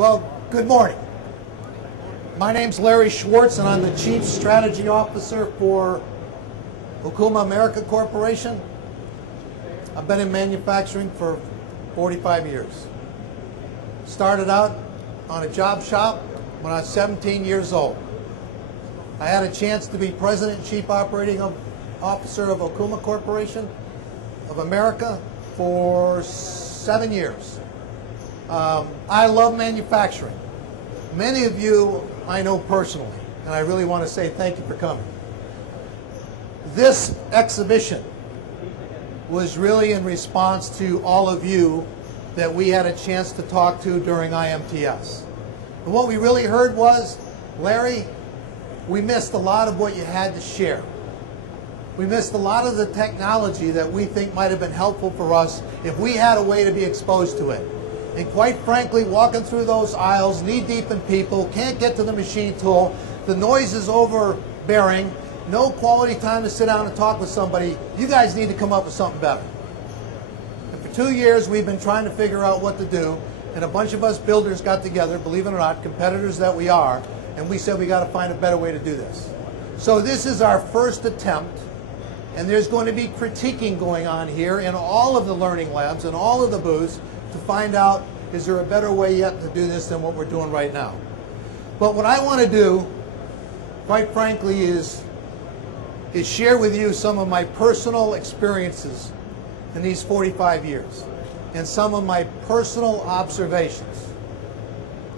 Well, good morning. My name's Larry Schwartz, and I'm the Chief Strategy Officer for Okuma America Corporation. I've been in manufacturing for 45 years. Started out on a job shop when I was 17 years old. I had a chance to be President and Chief Operating Officer of Okuma Corporation of America for 7 years. I love manufacturing. Many of you I know personally, and I really want to say thank you for coming. This exhibition was really in response to all of you that we had a chance to talk to during IMTS. And what we really heard was, Larry, we missed a lot of what you had to share. We missed a lot of the technology that we think might have been helpful for us if we had a way to be exposed to it. And quite frankly, walking through those aisles, knee-deep in people, can't get to the machine tool, the noise is overbearing, no quality time to sit down and talk with somebody, you guys need to come up with something better. And for 2 years, we've been trying to figure out what to do, and a bunch of us builders got together, believe it or not, competitors that we are, and we said we got to find a better way to do this. So this is our first attempt, and there's going to be critiquing going on here in all of the learning labs and all of the booths to find out, is there a better way yet to do this than what we're doing right now? But what I want to do, quite frankly, is share with you some of my personal experiences in these 45 years and some of my personal observations.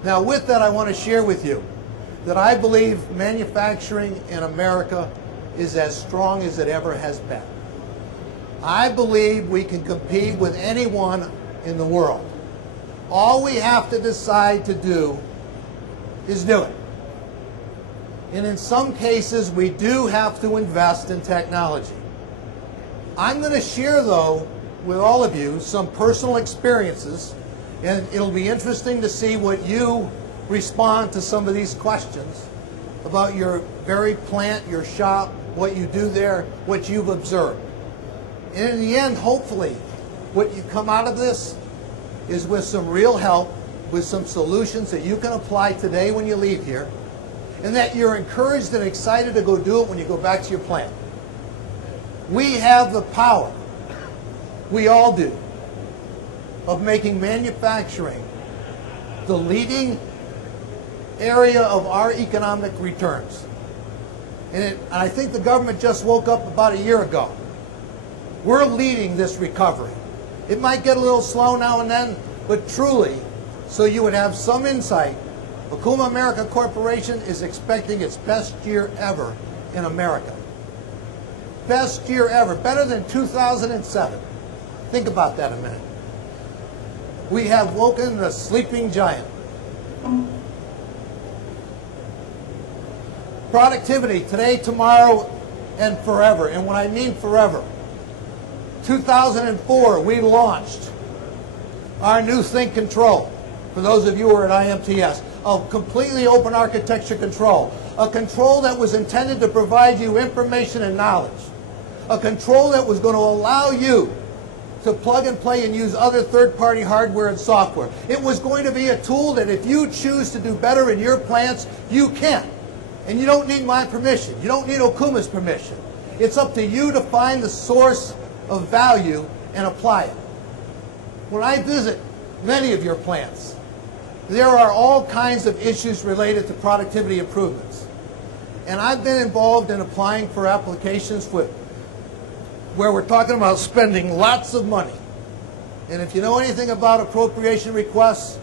Now with that, I want to share with you that I believe manufacturing in America is as strong as it ever has been. I believe we can compete with anyone in the world. All we have to decide to do is do it. And in some cases, we do have to invest in technology. I'm going to share, though, with all of you some personal experiences, and it'll be interesting to see what you respond to some of these questions about your very plant, your shop, what you do there, what you've observed. And in the end, hopefully, what you come out of this is with some real help, with some solutions that you can apply today when you leave here, and that you're encouraged and excited to go do it when you go back to your plant. We have the power, we all do, of making manufacturing the leading area of our economic returns. And I think the government just woke up about a year ago. We're leading this recovery. It might get a little slow now and then, but truly, so you would have some insight, Okuma America Corporation is expecting its best year ever in America. Best year ever, better than 2007. Think about that a minute. We have woken the sleeping giant. Productivity, today, tomorrow, and forever. And when I mean forever, 2004, we launched our new Think Control. For those of you who are at IMTS, a completely open architecture control. A control that was intended to provide you information and knowledge. A control that was going to allow you to plug and play and use other third-party hardware and software. It was going to be a tool that if you choose to do better in your plants, you can. And you don't need my permission. You don't need Okuma's permission. It's up to you to find the source of value and apply it. When I visit many of your plants, there are all kinds of issues related to productivity improvements. And I've been involved in applying for applications where we're talking about spending lots of money. And if you know anything about appropriation requests,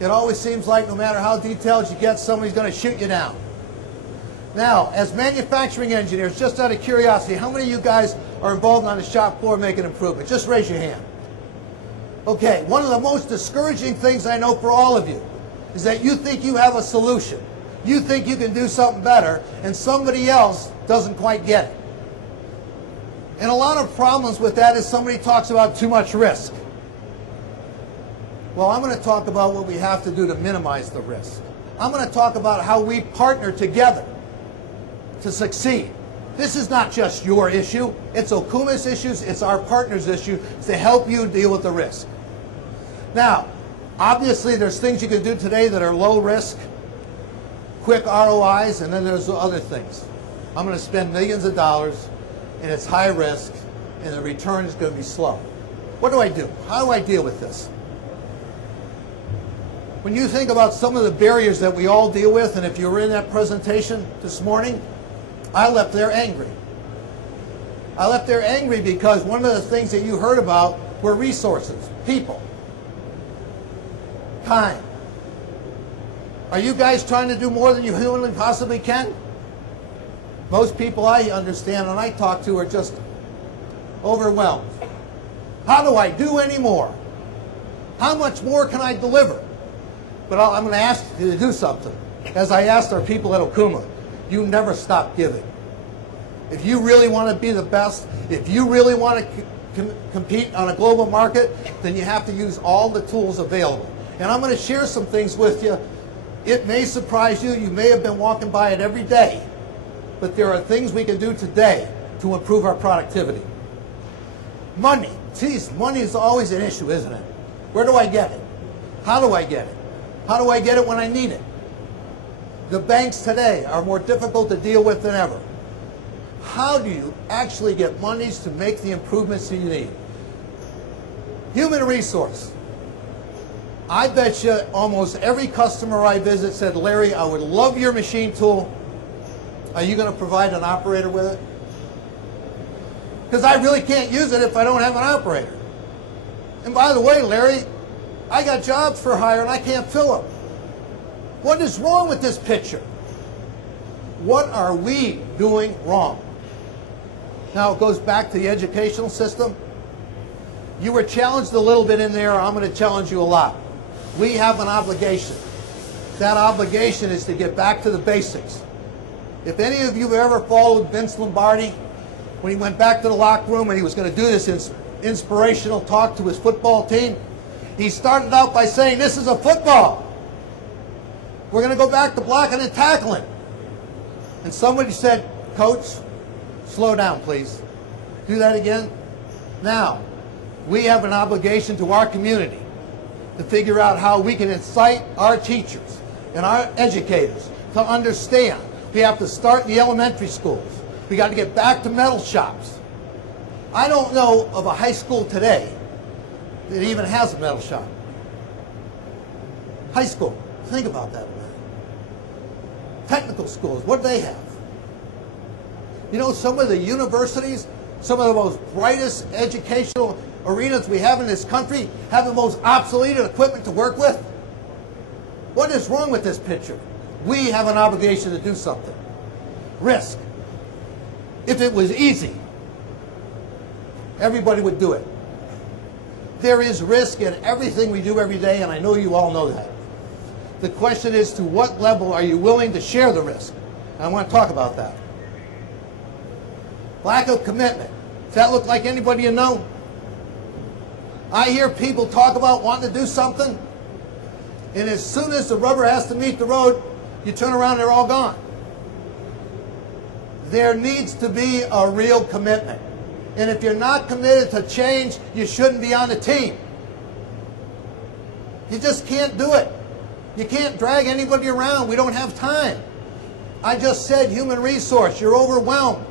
it always seems like no matter how detailed you get, somebody's going to shoot you down. Now, as manufacturing engineers, just out of curiosity, how many of you guys are involved on the shop floor making improvements? Just raise your hand. Okay, one of the most discouraging things I know for all of you is that you think you have a solution. You think you can do something better, and somebody else doesn't quite get it. And a lot of problems with that is somebody talks about too much risk. Well, I'm going to talk about what we have to do to minimize the risk. I'm going to talk about how we partner together to succeed. This is not just your issue. It's Okuma's issues. It's our partner's issue to help you deal with the risk. Now, Obviously, there's things you can do today that are low risk, quick ROIs, and then there's other things. I'm going to spend millions of dollars, and it's high risk, and the return is going to be slow. What do I do? How do I deal with this? When you think about some of the barriers that we all deal with, and if you were in that presentation this morning, I left there angry. I left there angry because one of the things that you heard about were resources, people, time. Are you guys trying to do more than you humanly possibly can? Most people I understand and I talk to are just overwhelmed. How do I do any more? How much more can I deliver? But I'm going to ask you to do something. As I asked our people at Okuma, you never stop giving. If you really want to be the best, if you really want to compete on a global market, then you have to use all the tools available. And I'm going to share some things with you. It may surprise you. You may have been walking by it every day. But there are things we can do today to improve our productivity. Money. Geez, money is always an issue, isn't it? Where do I get it? How do I get it? How do I get it when I need it? The banks today are more difficult to deal with than ever. How do you actually get monies to make the improvements that you need? Human resource. I bet you almost every customer I visit said, Larry, I would love your machine tool. Are you going to provide an operator with it? Because I really can't use it if I don't have an operator. And by the way, Larry, I got jobs for hire and I can't fill them. What is wrong with this picture? What are we doing wrong? Now it goes back to the educational system. You were challenged a little bit in there. I'm going to challenge you a lot. We have an obligation. That obligation is to get back to the basics. If any of you have ever followed Vince Lombardi, when he went back to the locker room and he was going to do this inspirational talk to his football team, he started out by saying, this is a football. We're going to go back to blocking and tackling. And somebody said, Coach, slow down, please. Do that again. Now, we have an obligation to our community to figure out how we can incite our teachers and our educators to understand. We have to start in the elementary schools. We got to get back to metal shops. I don't know of a high school today that even has a metal shop. High school. Think about that a minute. Technical schools, what do they have? You know, some of the universities, some of the most brightest educational arenas we have in this country have the most obsolete equipment to work with. What is wrong with this picture? We have an obligation to do something. Risk. If it was easy, everybody would do it. There is risk in everything we do every day, and I know you all know that. The question is, to what level are you willing to share the risk? And I want to talk about that. Lack of commitment. Does that look like anybody you know? I hear people talk about wanting to do something, and as soon as the rubber has to meet the road, you turn around, they're all gone. There needs to be a real commitment. And if you're not committed to change, you shouldn't be on the team. You just can't do it. You can't drag anybody around. We don't have time. I just said human resource. You're overwhelmed.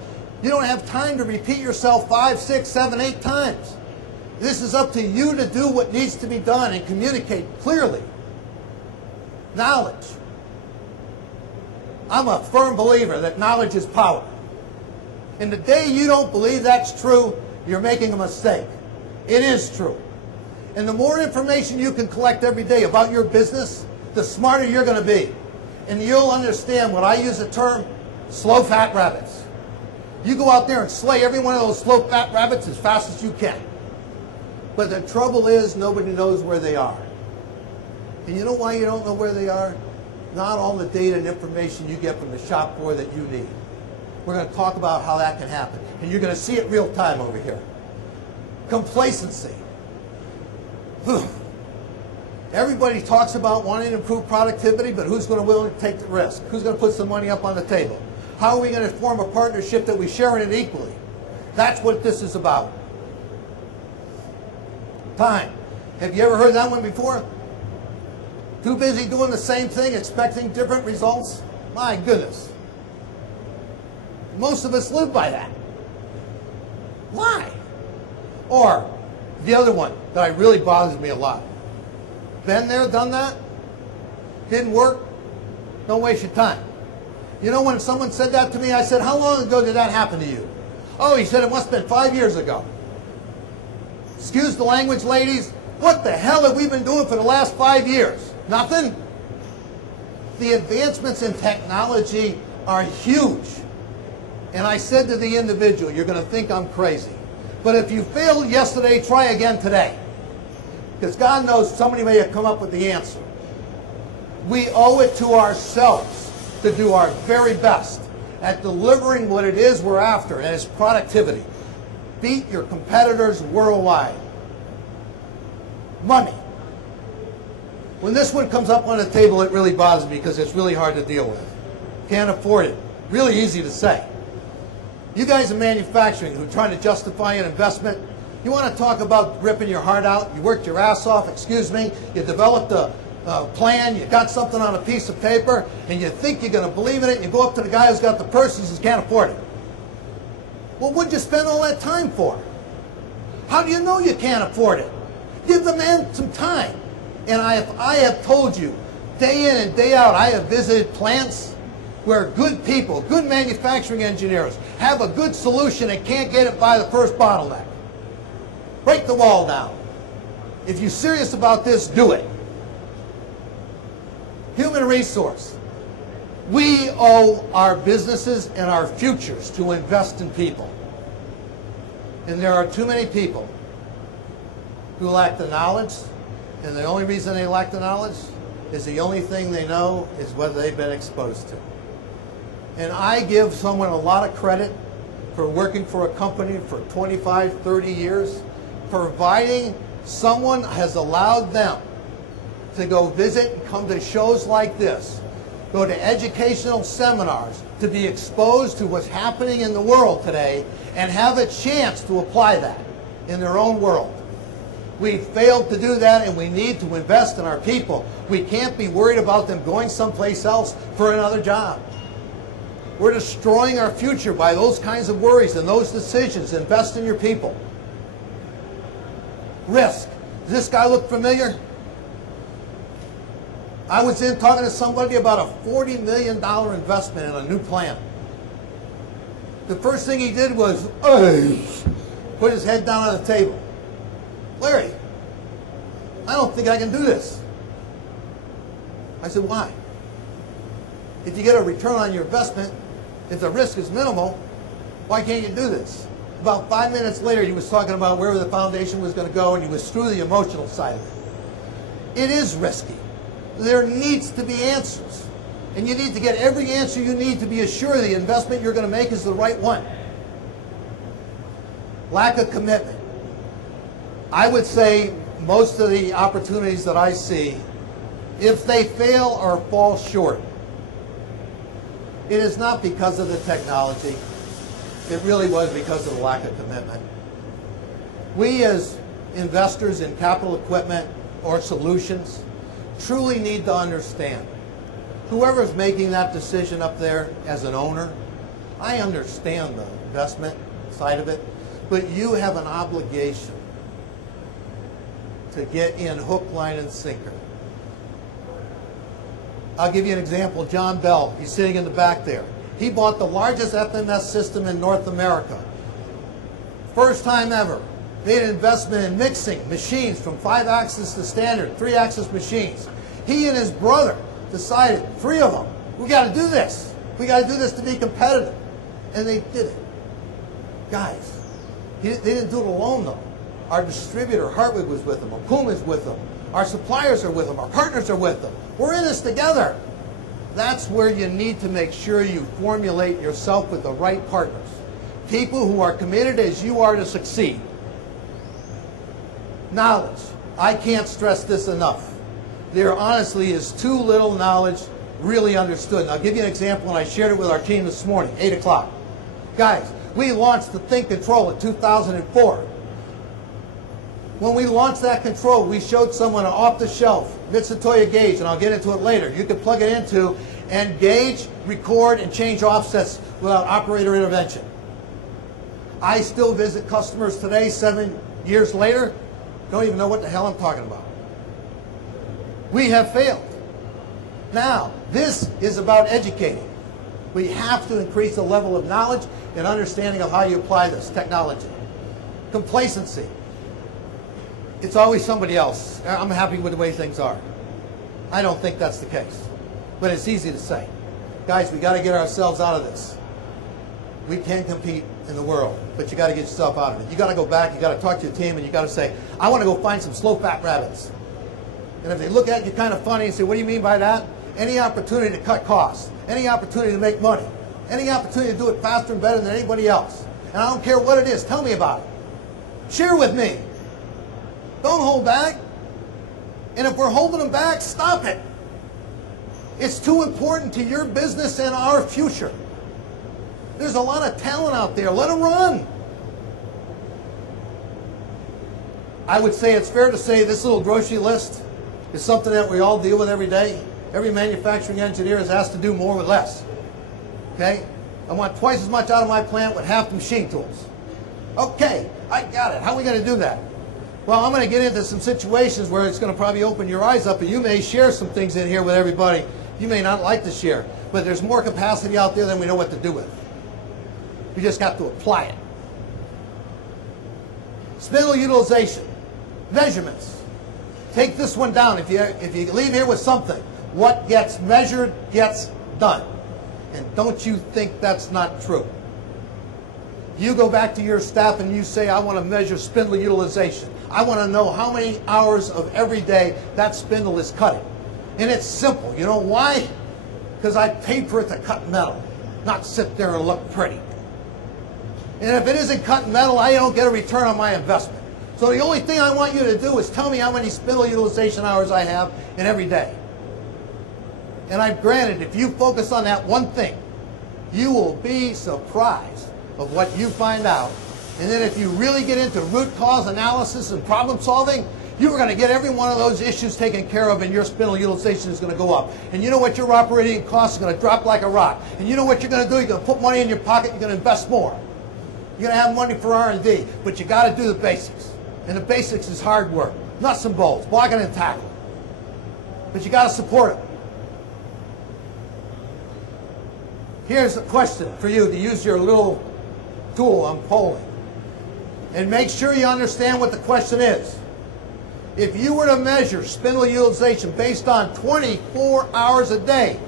You don't have time to repeat yourself 5, 6, 7, 8 times. This is up to you to do what needs to be done and communicate clearly. Knowledge. I'm a firm believer that knowledge is power. And the day you don't believe that's true, you're making a mistake. It is true. And the more information you can collect every day about your business, the smarter you're going to be. And you'll understand what I use the term slow fat rabbits. You go out there and slay every one of those slow fat rabbits as fast as you can. But the trouble is, nobody knows where they are. And you know why you don't know where they are? Not all the data and information you get from the shop floor that you need. We're going to talk about how that can happen. And you're going to see it real time over here. Complacency. Everybody talks about wanting to improve productivity, but who's going to willing to take the risk? Who's going to put some money up on the table? How are we going to form a partnership that we share in it equally? That's what this is about. Time. Have you ever heard that one before? Too busy doing the same thing, expecting different results? My goodness. Most of us live by that. Why? Or the other one that really bothers me a lot. Been there, done that? Didn't work? Don't waste your time. You know, when someone said that to me, I said, how long ago did that happen to you? Oh, he said, it must have been 5 years ago. Excuse the language, ladies. What the hell have we been doing for the last 5 years? Nothing? The advancements in technology are huge. And I said to the individual, you're going to think I'm crazy. But if you failed yesterday, try again today. Because God knows somebody may have come up with the answer. We owe it to ourselves to do our very best at delivering what it is we're after, and it's productivity. Beat your competitors worldwide. Money. When this one comes up on the table, it really bothers me because it's really hard to deal with. Can't afford it. Really easy to say. You guys in manufacturing who are trying to justify an investment, you want to talk about ripping your heart out, you worked your ass off, excuse me, you developed a plan, you got something on a piece of paper, and you think you're going to believe in it, and you go up to the guy who's got the purse and says, can't afford it. Well, what'd you spend all that time for? How do you know you can't afford it? Give the man some time. And I have told you, day in and day out, I have visited plants where good people, good manufacturing engineers, have a good solution and can't get it by the first bottleneck. Break the wall down. If you're serious about this, do it. Human resource. We owe our businesses and our futures to invest in people. And there are too many people who lack the knowledge, and the only reason they lack the knowledge is the only thing they know is whether they've been exposed to. And I give someone a lot of credit for working for a company for 25, 30 years, providing someone has allowed them to go visit and come to shows like this, go to educational seminars, to be exposed to what's happening in the world today and have a chance to apply that in their own world. We failed to do that, and we need to invest in our people. We can't be worried about them going someplace else for another job. We're destroying our future by those kinds of worries and those decisions. Invest in your people. Risk. Does this guy look familiar? I was in talking to somebody about a $40 million investment in a new plant. The first thing he did was put his head down on the table. Larry, I don't think I can do this. I said, why? If you get a return on your investment, if the risk is minimal, why can't you do this? About 5 minutes later, he was talking about where the foundation was going to go, and he was through the emotional side of it. It is risky. There needs to be answers. And you need to get every answer you need to be assured the investment you're going to make is the right one. Lack of commitment. I would say most of the opportunities that I see, if they fail or fall short, it is not because of the technology. It really was because of the lack of commitment. We as investors in capital equipment or solutions truly need to understand. Whoever's making that decision up there as an owner, I understand the investment side of it, but you have an obligation to get in hook, line, and sinker. I'll give you an example. John Bell, he's sitting in the back there. He bought the largest FMS system in North America. First time ever. Made an investment in mixing machines from 5-axis to standard, 3-axis machines. He and his brother decided, 3 of them, we got to do this. We got to do this to be competitive. And they did it. Guys, they didn't do it alone though. Our distributor, Hartwig, was with them. Okuma's with them. Our suppliers are with them. Our partners are with them. We're in this together. That's where you need to make sure you formulate yourself with the right partners. People who are committed as you are to succeed. Knowledge. I can't stress this enough. There honestly is too little knowledge really understood. And I'll give you an example, and I shared it with our team this morning, 8 o'clock. Guys, we launched the Think Control in 2004. When we launched that control, we showed someone an off-the-shelf Mitsutaya gauge, and I'll get into it later. You could plug it into and gauge, record, and change offsets without operator intervention. I still visit customers today, 7 years later, don't even know what the hell I'm talking about. We have failed. Now, this is about educating. We have to increase the level of knowledge and understanding of how you apply this technology. Complacency. It's always somebody else. I'm happy with the way things are. I don't think that's the case. But it's easy to say. Guys, we got to get ourselves out of this. We can compete in the world, but you got to get yourself out of it. You got to go back, you got to talk to your team, and you got to say, I want to go find some slow-fat rabbits. And if they look at you kind of funny and say, what do you mean by that? Any opportunity to cut costs, any opportunity to make money, any opportunity to do it faster and better than anybody else. And I don't care what it is, tell me about it. Share with me. Don't hold back. And if we're holding them back, stop it. It's too important to your business and our future. There's a lot of talent out there. Let them run. I would say it's fair to say this little grocery list is something that we all deal with every day. Every manufacturing engineer is asked to do more with less. Okay? I want twice as much out of my plant with half the machine tools. Okay, I got it. How are we going to do that? Well, I'm going to get into some situations where it's going to probably open your eyes up, and you may share some things in here with everybody. You may not like to share, but there's more capacity out there than we know what to do with. We just got to apply it. Spindle utilization. Measurements. Take this one down. If you leave here with something, what gets measured gets done. And don't you think that's not true? You go back to your staff and you say, I want to measure spindle utilization. I want to know how many hours of every day that spindle is cutting. And it's simple. You know why? Because I paid for it to cut metal, not sit there and look pretty. And if it isn't cutting metal, I don't get a return on my investment. So the only thing I want you to do is tell me how many spindle utilization hours I have in every day. And I've granted, if you focus on that one thing, you will be surprised of what you find out. And then if you really get into root cause analysis and problem solving, you are going to get every one of those issues taken care of, and your spindle utilization is going to go up. And you know what? Your operating costs are going to drop like a rock. And you know what you're going to do? You're going to put money in your pocket. You're going to invest more. You're going to have money for R&D. But you got to do the basics. And the basics is hard work. Nuts and bolts. Blocking and tackling. But you got to support it. Here's a question for you to use your little tool on polling. And make sure you understand what the question is. If you were to measure spindle utilization based on 24 hours a day,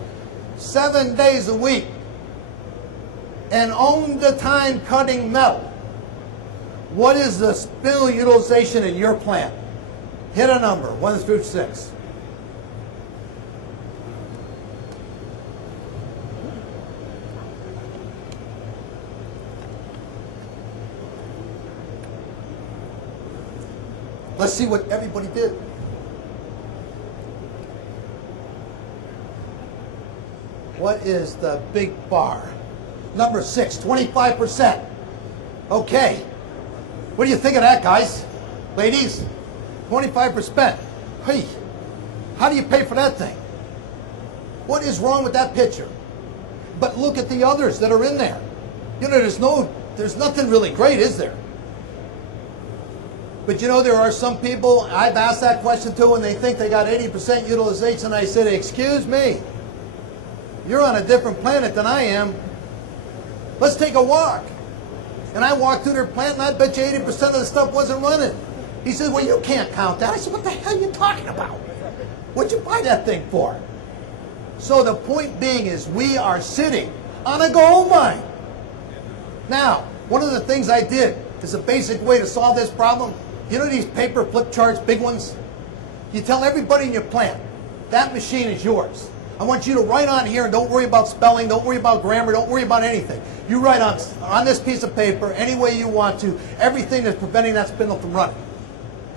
7 days a week, and own the time cutting metal, what is the spindle utilization in your plant? Hit a number, 1 through 6. Let's see what everybody did. What is the big bar? Number 6, 25%. Okay. What do you think of that, guys? Ladies? 25%. Hey, how do you pay for that thing? What is wrong with that picture? But look at the others that are in there. You know, there's nothing really great, is there? But you know, there are some people, I've asked that question to, and they think they got 80% utilization. I said, excuse me, you're on a different planet than I am. Let's take a walk. And I walked through their plant, and I bet you 80% of the stuff wasn't running. He said, well, you can't count that. I said, what the hell are you talking about? What'd you buy that thing for? So the point being is we are sitting on a gold mine. Now, one of the things I did is a basic way to solve this problem. You know these paper flip charts, big ones? You tell everybody in your plant, that machine is yours. I want you to write on here, and don't worry about spelling, don't worry about grammar, don't worry about anything. You write on this piece of paper any way you want to, everything that's preventing that spindle from running.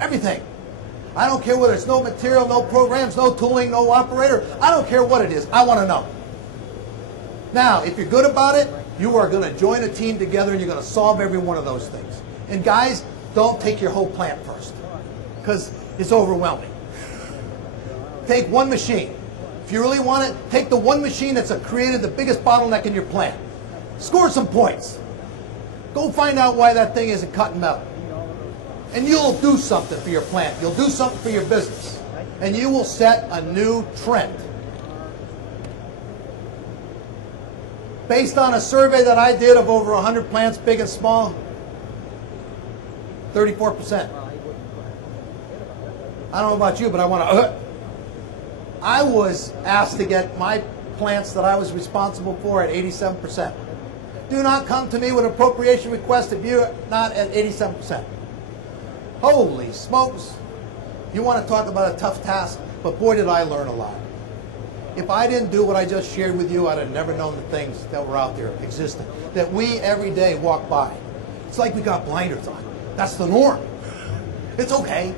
Everything. I don't care whether it's no material, no programs, no tooling, no operator. I don't care what it is. I want to know. Now, if you're good about it, you are going to join a team together and you're going to solve every one of those things. And guys, don't take your whole plant first. because it's overwhelming. Take one machine. If you really want it, take the one machine that's created the biggest bottleneck in your plant. Score some points. Go find out why that thing isn't cutting metal. And you'll do something for your plant. You'll do something for your business. And you will set a new trend. Based on a survey that I did of over 100 plants, big and small, 34%. I don't know about you, but I want to... I was asked to get my plants that I was responsible for at 87%. Do not come to me with an appropriation request if you're not at 87%. Holy smokes. You want to talk about a tough task, but boy did I learn a lot. If I didn't do what I just shared with you, I'd have never known the things that were out there existing, that we every day walk by. It's like we got blinders on. That's the norm. It's okay.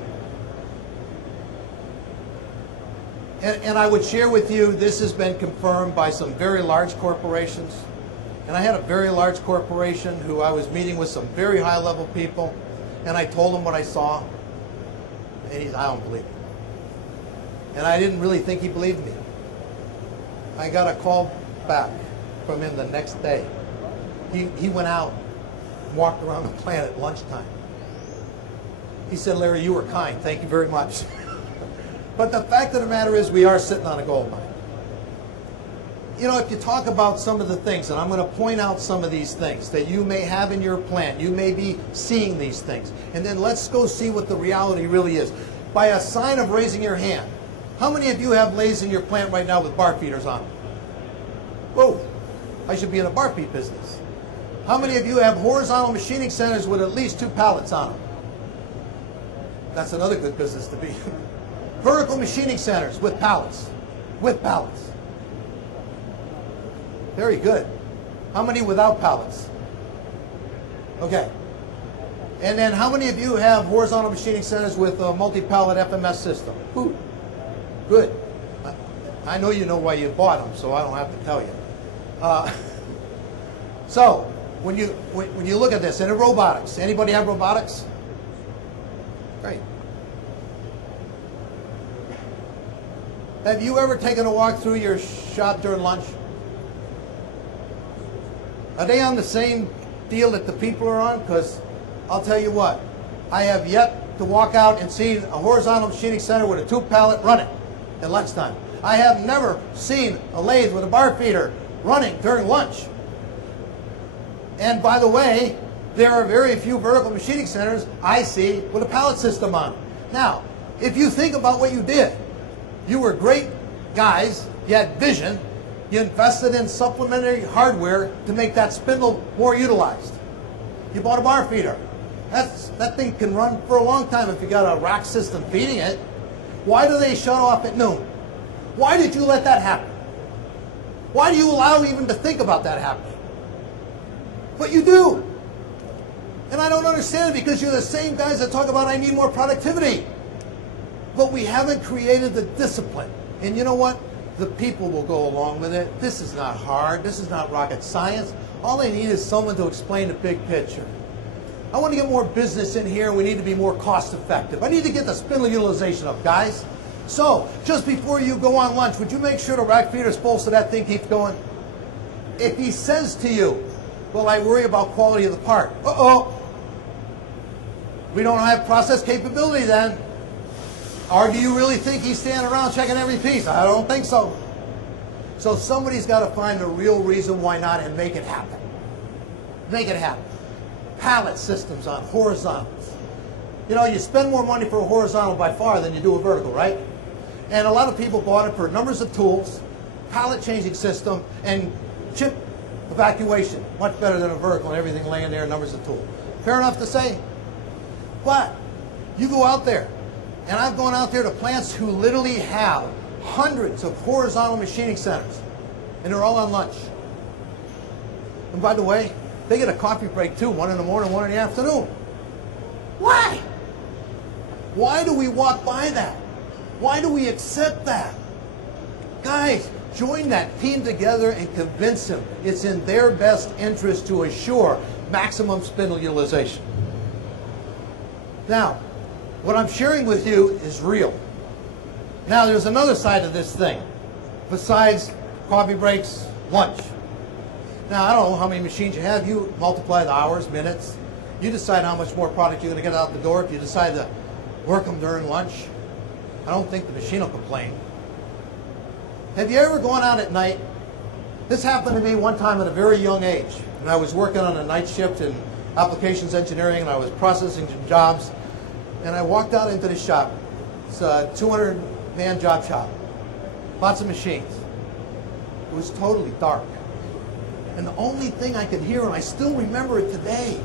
And I would share with you, this has been confirmed by some very large corporations. And I had a very large corporation who I was meeting with some very high-level people, and I told him what I saw, and he said, I don't believe it. And I didn't really think he believed me. I got a call back from him the next day. He went out, walked around the plant at lunchtime. He said, Larry, you were kind. Thank you very much. But the fact of the matter is, we are sitting on a gold mine. You know, if you talk about some of the things, and I'm going to point out some of these things that you may have in your plant, you may be seeing these things, and then let's go see what the reality really is. By a sign of raising your hand, how many of you have lathes in your plant right now with bar feeders on them? Whoa, I should be in a bar feed business. How many of you have horizontal machining centers with at least 2 pallets on them? That's another good business to be in. Vertical machining centers with pallets. With pallets. Very good. How many without pallets? Okay. And then how many of you have horizontal machining centers with a multi-pallet FMS system? Ooh, good. I know you know why you bought them, so I don't have to tell you. So when you look at this, and in robotics, anybody have robotics? Great. Have you ever taken a walk through your shop during lunch? Are they on the same deal that the people are on? Because I'll tell you what, I have yet to walk out and see a horizontal machining center with a 2-pallet running at lunchtime. I have never seen a lathe with a bar feeder running during lunch. And by the way, there are very few vertical machining centers I see with a pallet system on. Now, if you think about what you did, you were great guys, you had vision, you invested in supplementary hardware to make that spindle more utilized. You bought a bar feeder. That thing can run for a long time if you got a rack system feeding it. Why do they shut off at noon? Why did you let that happen? Why do you allow even to think about that happening? But you do. And I don't understand it, because you're the same guys that talk about I need more productivity. But we haven't created the discipline. And you know what? The people will go along with it. This is not hard. This is not rocket science. All they need is someone to explain the big picture. I want to get more business in here. We need to be more cost effective. I need to get the spindle utilization up, guys. So, just before you go on lunch, would you make sure the rack feeder's full so that thing keeps going? If he says to you, well, I worry about quality of the part. Uh-oh. We don't have process capability then. Or do you really think he's standing around checking every piece? I don't think so. So somebody's got to find the real reason why not and make it happen. Make it happen. Pallet systems on horizontals. You know, you spend more money for a horizontal by far than you do a vertical, right? And a lot of people bought it for numbers of tools, pallet changing system, and chip evacuation. Much better than a vertical and everything laying there, numbers of tools. Fair enough to say? But you go out there, and I've gone out there to plants who literally have hundreds of horizontal machining centers, and they're all on lunch. And by the way, they get a coffee break too, 1 in the morning, 1 in the afternoon. Why? Why do we walk by that? Why do we accept that? Guys, join that team together and convince them it's in their best interest to assure maximum spindle utilization. Now, What I'm sharing with you is real. Now, there's another side of this thing, besides coffee breaks, lunch. Now, I don't know how many machines you have. You multiply the hours, minutes. You decide how much more product you're going to get out the door. If you decide to work them during lunch, I don't think the machine will complain. Have you ever gone out at night? This happened to me one time at a very young age. And I was working on a night shift in applications engineering, and I was processing some jobs. And I walked out into the shop. It's a 200-man job shop. Lots of machines. It was totally dark. And the only thing I could hear, and I still remember it today,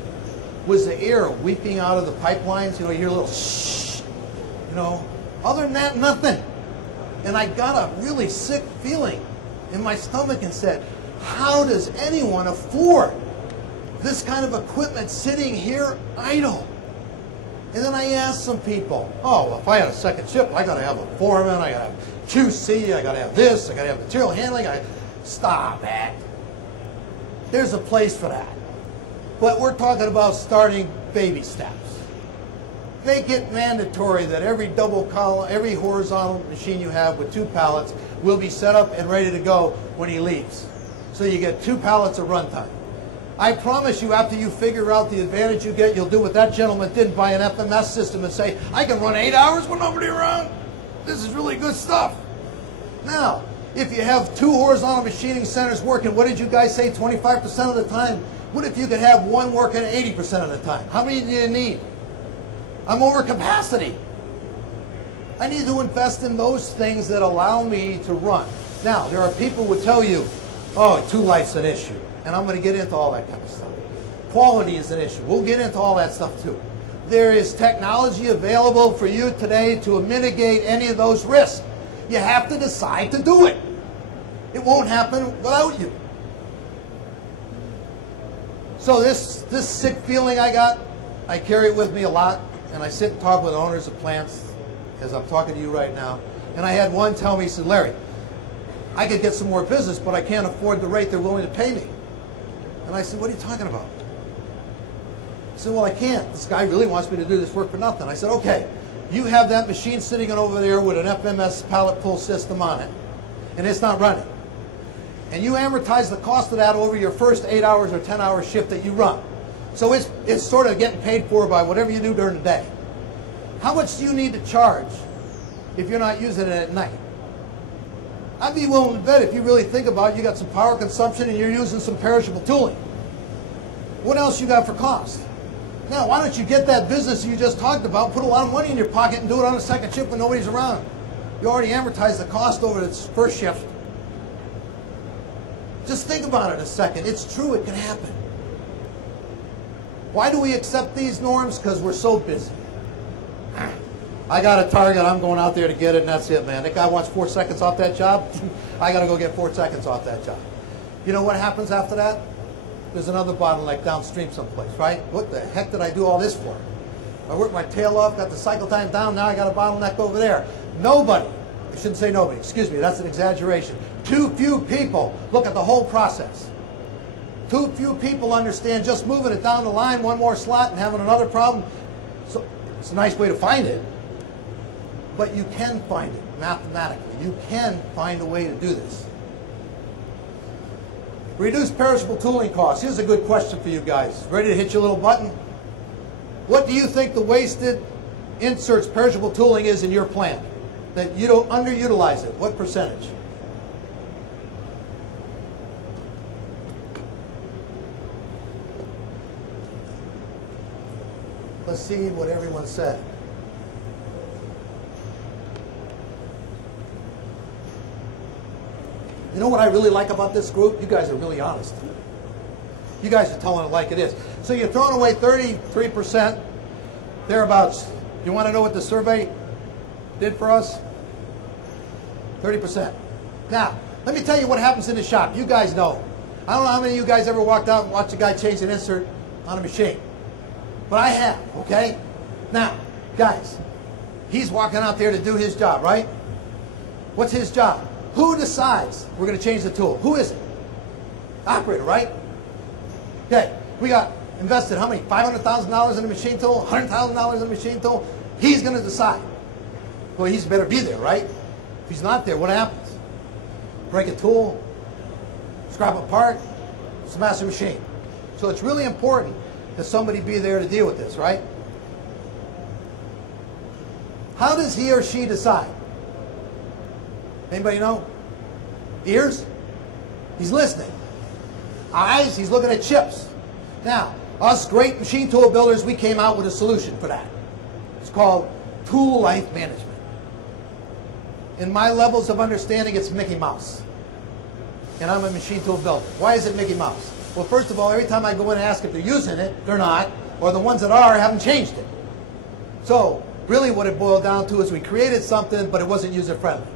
was the air weeping out of the pipelines. You know, you hear a little shh, you know. Other than that, nothing. And I got a really sick feeling in my stomach and said, how does anyone afford this kind of equipment sitting here idle? And then I asked some people, oh, well, if I had a second shift, I got to have a foreman, I got to have QC, I got to have this, I got to have material handling. Stop it. There's a place for that. But we're talking about starting baby steps. Make it mandatory that every double column, every horizontal machine you have with 2 pallets will be set up and ready to go when he leaves. So you get 2 pallets of runtime. I promise you, after you figure out the advantage you get, you'll do what that gentleman did and buy an FMS system and say, I can run 8 hours with nobody around. This is really good stuff. Now, if you have 2 horizontal machining centers working, what did you guys say, 25% of the time? What if you could have one working 80% of the time? How many do you need? I'm over capacity. I need to invest in those things that allow me to run. Now, there are people who would tell you, oh, 2 light's an issue. And I'm going to get into all that kind of stuff. Quality is an issue. We'll get into all that stuff too. There is technology available for you today to mitigate any of those risks. You have to decide to do it. It won't happen without you. So this sick feeling I got, I carry it with me a lot. And I sit and talk with owners of plants as I'm talking to you right now. And I had one tell me, he said, Larry, I could get some more business, but I can't afford the rate they're willing to pay me. And I said, what are you talking about? He said, well, I can't. This guy really wants me to do this work for nothing. I said, okay, you have that machine sitting over there with an FMS pallet pull system on it, and it's not running. And you amortize the cost of that over your first 8 hours or 10-hour shift that you run. So it's sort of getting paid for by whatever you do during the day. How much do you need to charge if you're not using it at night? I'd be willing to bet if you really think about it, you got some power consumption and you're using some perishable tooling. What else you got for cost? Now, why don't you get that business you just talked about, put a lot of money in your pocket and do it on a second shift when nobody's around? You already amortized the cost over its first shift. Just think about it a second. It's true, it can happen. Why do we accept these norms? Because we're so busy. I got a target, I'm going out there to get it, and that's it, man. That guy wants 4 seconds off that job. I got to go get 4 seconds off that job. You know what happens after that? There's another bottleneck downstream someplace, right? What the heck did I do all this for? I worked my tail off, got the cycle time down, now I got a bottleneck over there. Nobody, I shouldn't say nobody, excuse me, that's an exaggeration. Too few people look at the whole process. Too few people understand just moving it down the line, one more slot, and having another problem. So it's a nice way to find it. But you can find it mathematically. You can find a way to do this. Reduce perishable tooling costs. Here's a good question for you guys. Ready to hit your little button? What do you think the wasted inserts perishable tooling is in your plant? That you don't underutilize it? What percentage? Let's see what everyone said. You know what I really like about this group? You guys are really honest. You guys are telling it like it is. So you're throwing away 33%, thereabouts. You want to know what the survey did for us? 30%. Now, let me tell you what happens in the shop. You guys know. I don't know how many of you guys ever walked out and watched a guy change an insert on a machine. But I have, okay? Now, guys, he's walking out there to do his job, right? What's his job? Who decides we're going to change the tool? Who is it? Operator, right? Okay, we got invested how many? $500,000 in a machine tool? $100,000 in a machine tool? He's going to decide. Well, he's better be there, right? If he's not there, what happens? Break a tool, scrap a part, smash a machine. So it's really important that somebody be there to deal with this, right? How does he or she decide? Anybody know? Ears? He's listening. Eyes? He's looking at chips. Now, us great machine tool builders, we came out with a solution for that. It's called tool life management. In my levels of understanding, it's Mickey Mouse. And I'm a machine tool builder. Why is it Mickey Mouse? Well, first of all, every time I go in and ask if they're using it, they're not. Or the ones that are haven't changed it. So, really what it boiled down to is we created something, but it wasn't user-friendly.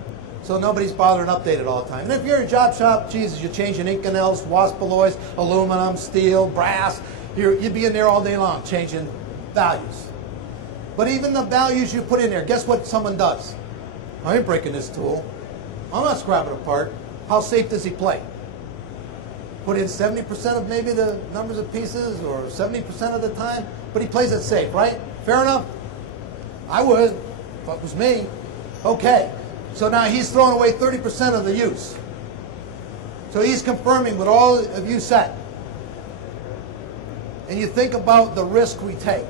So nobody's bothering to update it all the time. And if you're in a job shop, Jesus, you're changing Inconels, wasp alloys, aluminum, steel, brass. You'd be in there all day long changing values. But even the values you put in there, guess what someone does? I ain't breaking this tool. I'm not scrapping it apart. How safe does he play? Put in 70% of maybe the numbers of pieces or 70% of the time, but he plays it safe, right? Fair enough? I would, if it was me. Okay, so now he's throwing away 30% of the use. So he's confirming what all of you said. And you think about the risk we take.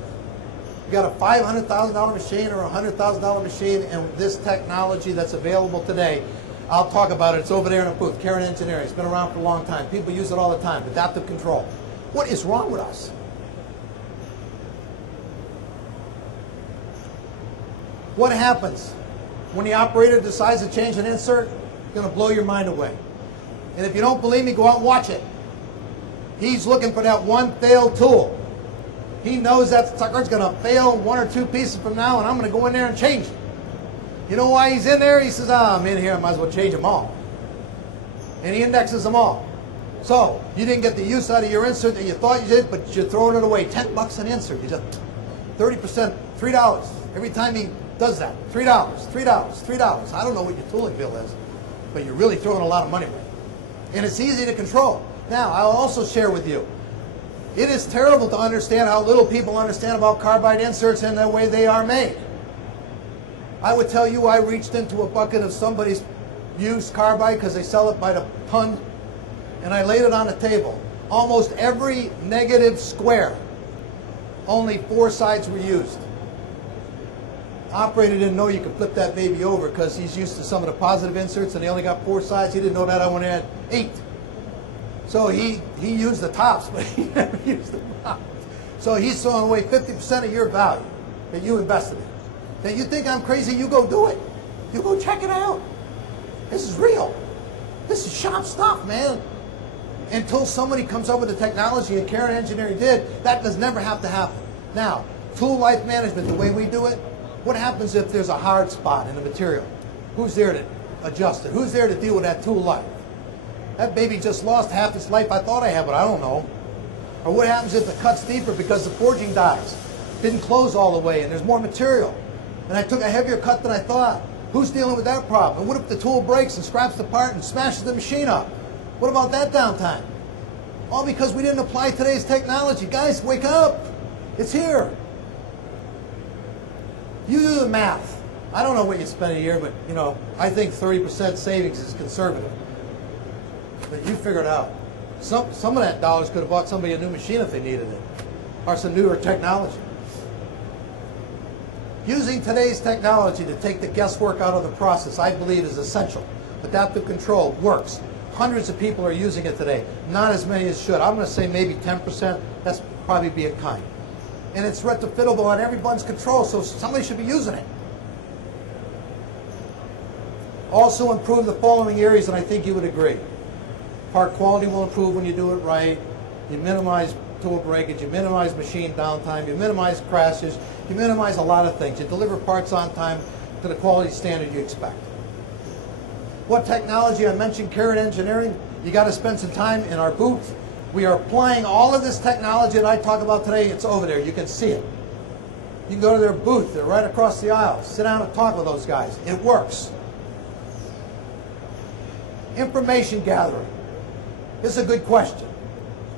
You got a $500,000 machine or a $100,000 machine, and this technology that's available today, I'll talk about it. It's over there in a booth, Karen Engineering. It's been around for a long time. People use it all the time. Adaptive control. What is wrong with us? What happens when the operator decides to change an insert? It's going to blow your mind away. And if you don't believe me, go out and watch it. He's looking for that one failed tool. He knows that sucker's going to fail one or two pieces from now, and I'm going to go in there and change it. You know why he's in there? He says, I'm in here, I might as well change them all. And he indexes them all. So, you didn't get the use out of your insert that you thought you did, but you're throwing it away. $10 an insert. You just 30%, $3. Every time he does that. $3, $3, $3. I don't know what your tooling bill is, but you're really throwing a lot of money away. And it's easy to control. Now, I'll also share with you, it is terrible to understand how little people understand about carbide inserts and the way they are made. I would tell you I reached into a bucket of somebody's used carbide because they sell it by the ton, and I laid it on the table. Almost every negative square, only 4 sides were used. The operator didn't know you could flip that baby over because he's used to some of the positive inserts and they only got 4 sides. He didn't know that I went in 8. So he used the tops, but he never used the bottoms. So he's throwing away 50% of your value that you invested in. Now you think I'm crazy, you go do it. You go check it out. This is real. This is shop stuff, man. Until somebody comes up with the technology, and Karen Engineering did, that does never have to happen. Now, tool life management, the way we do it, what happens if there's a hard spot in the material? Who's there to adjust it? Who's there to deal with that tool life? That baby just lost half its life I thought I had, but I don't know. Or what happens if it cuts deeper because the forging dies? Didn't close all the way and there's more material. And I took a heavier cut than I thought. Who's dealing with that problem? And what if the tool breaks and scraps the part and smashes the machine up? What about that downtime? All because we didn't apply today's technology. Guys, wake up. It's here. You do the math. I don't know what you spend a year, but you know, I think 30% savings is conservative. But you figure it out. Some of that dollars could have bought somebody a new machine if they needed it, or some newer technology. Using today's technology to take the guesswork out of the process, I believe, is essential. Adaptive control works. Hundreds of people are using it today. Not as many as should. I'm going to say maybe 10%. That's probably being kind. And it's retrofittable on everyone's control, so somebody should be using it. Also improve the following areas, and I think you would agree. Part quality will improve when you do it right. You minimize tool breakage, you minimize machine downtime, you minimize crashes, you minimize a lot of things. You deliver parts on time to the quality standard you expect. What technology? I mentioned Karen Engineering. You got to spend some time in our booth. We are applying all of this technology that I talk about today. It's over there. You can see it. You can go to their booth. They're right across the aisle. Sit down and talk with those guys. It works. Information gathering. This is a good question.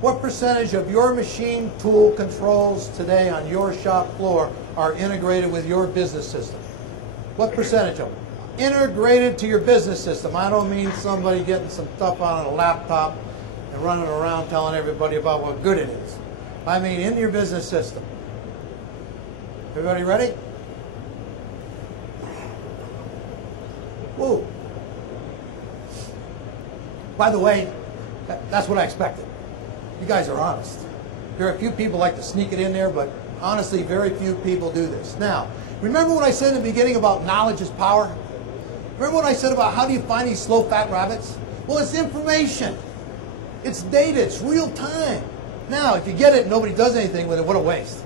What percentage of your machine tool controls today on your shop floor are integrated with your business system? What percentage of them? Integrated to your business system. I don't mean somebody getting some stuff on a laptop and running around telling everybody about what good it is. I mean in your business system. Everybody ready? Woo. By the way, that's what I expected. You guys are honest. There are a few people like to sneak it in there, but honestly, very few people do this. Now, remember what I said in the beginning about knowledge is power? Remember what I said about how do you find these slow, fat rabbits? Well, it's information. It's data. It's real time. Now, if you get it and nobody does anything with it, what a waste.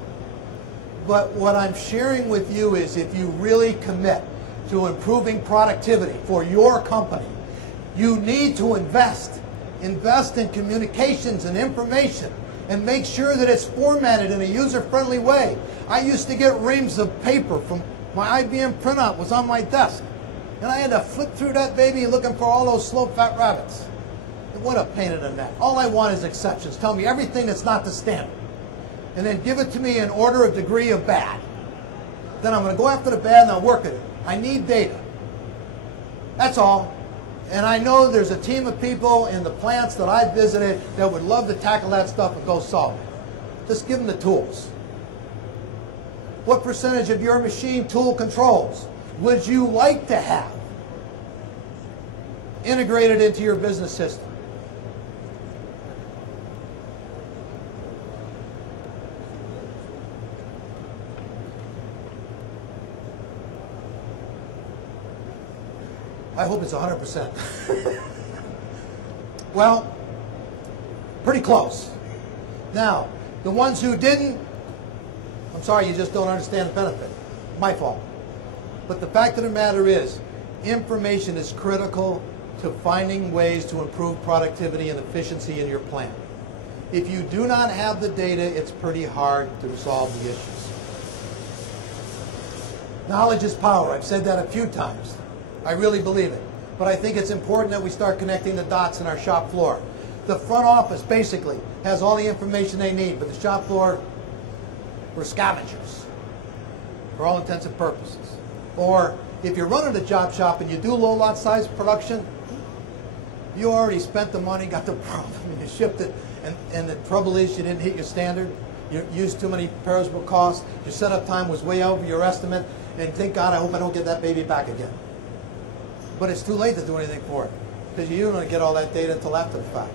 But what I'm sharing with you is if you really commit to improving productivity for your company, you need to invest. Invest in communications and information and make sure that it's formatted in a user-friendly way. I used to get reams of paper from my IBM printout was on my desk. And I had to flip through that baby looking for all those slow fat rabbits. And what a pain in the neck. All I want is exceptions. Tell me everything that's not the standard. And then give it to me in order of degree of bad. Then I'm going to go after the bad and I'll work at it. I need data. That's all. And I know there's a team of people in the plants that I visited that would love to tackle that stuff and go solve it. Just give them the tools. What percentage of your machine tool controls would you like to have integrated into your business system? I hope it's 100%. Well, pretty close. Now, the ones who didn't, I'm sorry, you just don't understand the benefit. My fault. But the fact of the matter is, information is critical to finding ways to improve productivity and efficiency in your plant. If you do not have the data, it's pretty hard to solve the issues. Knowledge is power. I've said that a few times. I really believe it. But I think it's important that we start connecting the dots in our shop floor. The front office basically has all the information they need, but the shop floor, we're scavengers for all intents and purposes. Or if you're running a job shop and you do low lot size production, you already spent the money, got the problem, you shipped it, and the trouble is you didn't hit your standard, you used too many perishable costs, your setup time was way over your estimate, and thank God I hope I don't get that baby back again. But it's too late to do anything for it because you don't get all that data until after the fact.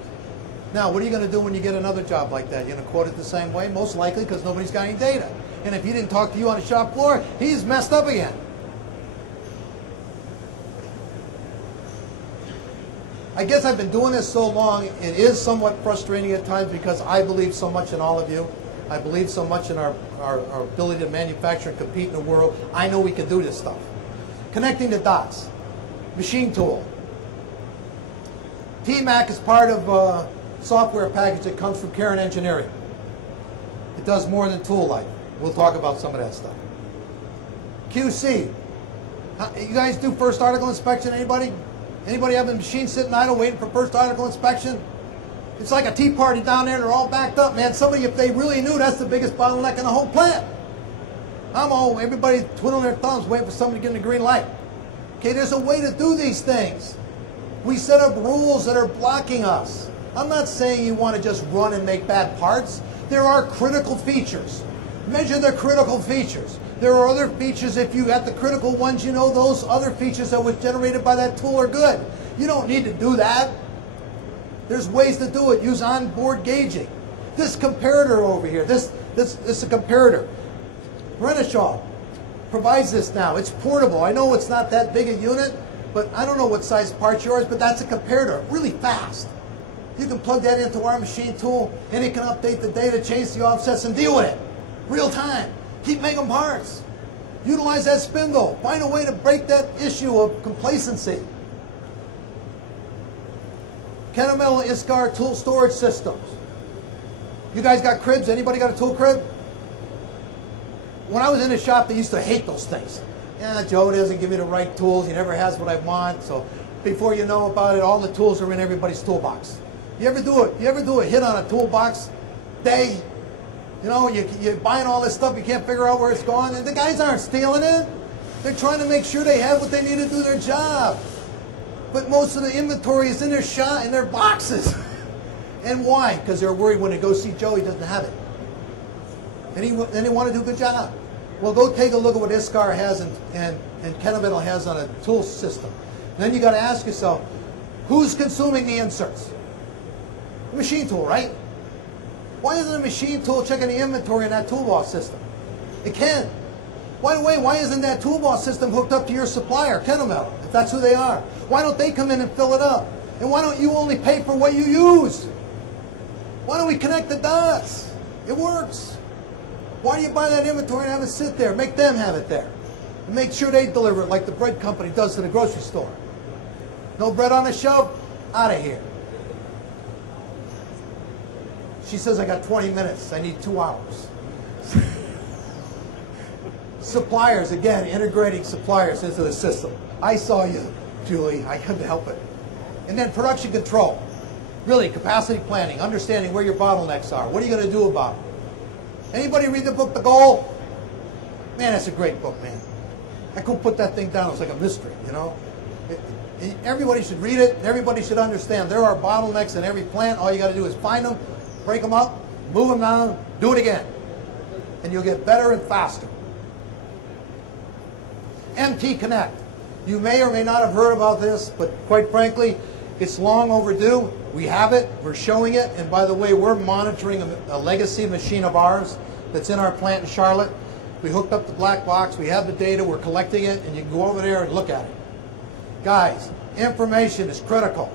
Now, what are you going to do when you get another job like that? You're going to quote it the same way? Most likely because nobody's got any data. And if he didn't talk to you on the shop floor, he's messed up again. I guess I've been doing this so long, it is somewhat frustrating at times because I believe so much in all of you. I believe so much in our ability to manufacture and compete in the world. I know we can do this stuff. Connecting the dots. Machine tool. TMAC is part of a software package that comes from Karen Engineering. It does more than tool life. We'll talk about some of that stuff. QC. You guys do first article inspection, anybody? Anybody have a machine sitting idle waiting for first article inspection? It's like a tea party down there, they're all backed up, man. Somebody, if they really knew, that's the biggest bottleneck in the whole plant. Everybody twiddling their thumbs waiting for somebody to get the green light. Okay, there's a way to do these things. We set up rules that are blocking us. I'm not saying you want to just run and make bad parts. There are critical features. Measure the critical features. There are other features, if you got the critical ones, you know those other features that was generated by that tool are good. You don't need to do that. There's ways to do it. Use onboard gauging. This comparator over here, this is a comparator. Renishaw provides this now. It's portable. I know it's not that big a unit, but I don't know what size part's yours, but that's a comparator, really fast. You can plug that into our machine tool, and it can update the data, change the offsets, and deal with it. Real time. Keep making parts. Utilize that spindle. Find a way to break that issue of complacency. Kennametal ISCAR tool storage systems. You guys got cribs? Anybody got a tool crib? When I was in the shop, they used to hate those things. Yeah, Joe doesn't give me the right tools. He never has what I want. So before you know about it, all the tools are in everybody's toolbox. You ever do a hit on a toolbox day? You know, you're buying all this stuff, you can't figure out where it's going, and the guys aren't stealing it. They're trying to make sure they have what they need to do their job. But most of the inventory is in their shop, in their boxes. And why? Because they're worried when they go see Joe, he doesn't have it. And they want to do a good job. Well, go take a look at what ISCAR has and Kennametal has on a tool system. And then you got to ask yourself, who's consuming the inserts? The machine tool, right? Why isn't a machine tool checking the inventory in that toolbox system? It can. By the way, why isn't that toolbox system hooked up to your supplier, Kennametal, if that's who they are? Why don't they come in and fill it up? And why don't you only pay for what you use? Why don't we connect the dots? It works. Why do you buy that inventory and have it sit there? Make them have it there. And make sure they deliver it like the bread company does to the grocery store. No bread on the shelf? Out of here. She says, I got 20 minutes. I need 2 hours. Suppliers, again, integrating suppliers into the system. I saw you, Julie. I couldn't help it. And then production control. Really, capacity planning, understanding where your bottlenecks are. What are you going to do about them? Anybody read the book, The Goal? Man, that's a great book, man. I couldn't put that thing down. It's like a mystery, you know? Everybody should read it. Everybody should understand there are bottlenecks in every plant. All you got to do is find them, break them up, move them down, do it again. And you'll get better and faster. MT Connect. You may or may not have heard about this, but quite frankly, it's long overdue. We have it, we're showing it, and by the way, we're monitoring a legacy machine of ours that's in our plant in Charlotte. We hooked up the black box, we have the data, we're collecting it, and you can go over there and look at it. Guys, information is critical.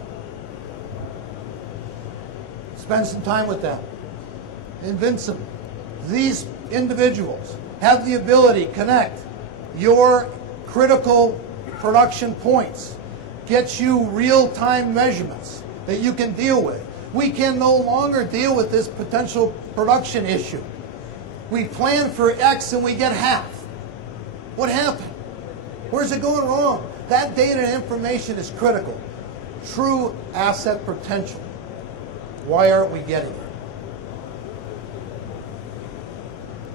Spend some time with them. Invincible. These individuals have the ability to connect your critical production points, get you real-time measurements that you can deal with. We can no longer deal with this potential production issue. We plan for X and we get half. What happened? Where's it going wrong? That data and information is critical. True asset potential. Why aren't we getting it?